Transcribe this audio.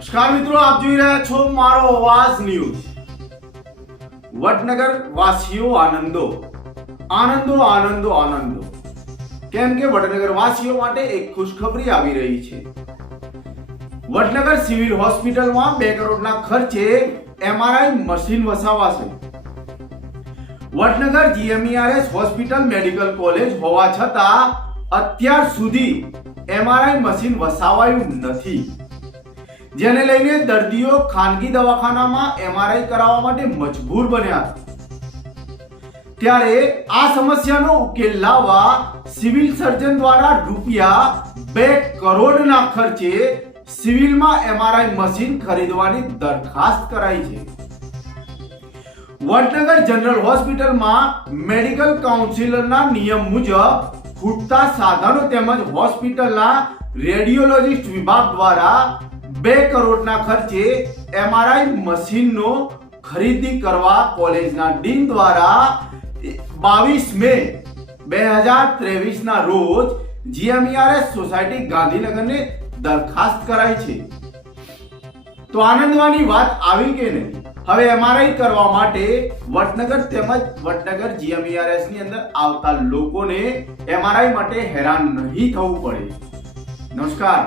નમસ્કાર મિત્રો, આપ જોઈ રહ્યા છો મારો અવાજ ન્યૂઝ। વડનગર વાસીઓ આનંદો આનંદો આનંદો આનંદો, કેમ કે વડનગર વાસીઓ માટે એક ખુશખબરી આવી રહી છે। વડનગર સિવિલ હોસ્પિટલમાં 2 કરોડના ખર્ચે એમઆરઆઈ મશીન વસાવાશે। Vadnagar GMERS hospital medical college હોવા છતાં અત્યાર સુધી એમઆરઆઈ મશીન વસાવાયું નથી, જેને લઈને દર્દીઓ ખાનગી દવાખાનામાં એમઆરઆઈ કરાવવા માટે મજબૂર બન્યા। ત્યારે આ સમસ્યાનો ઉકેલ લાવવા સિવિલ સર્જન દ્વારા રૂપિયા 2 કરોડના ખર્ચે સિવિલમાં એમઆરઆઈ મશીન ખરીદવાની દરખાસ્ત કરાઈ છે। વડનગર જનરલ હોસ્પિટલમાં મેડિકલ કાઉન્સિલના નિયમ મુજબ ખૂટતા સાધનો તેમજ હોસ્પિટલના રેડિયોલોજિસ્ટ વિભાગ દ્વારા 2 કરોડના ખર્ચે એમઆરઆઈ મશીનનો ખરીદી કરવા કોલેજના ડીન દ્વારા 22 મે 2023 ના રોજ જીએમઈઆરએસ સોસાયટી ગાંધીનગરને દરખાસ્ત કરાઈ છે। તો આનંદવાની વાત આવી કે નહીં? હવે એમઆરઆઈ કરવા માટે વડનગર તેમજ વડનગર જીએમઈઆરએસ ની અંદર આવતા લોકોને એમઆરઆઈ માટે હેરાન નહીં થવું પડે। નમસ્કાર।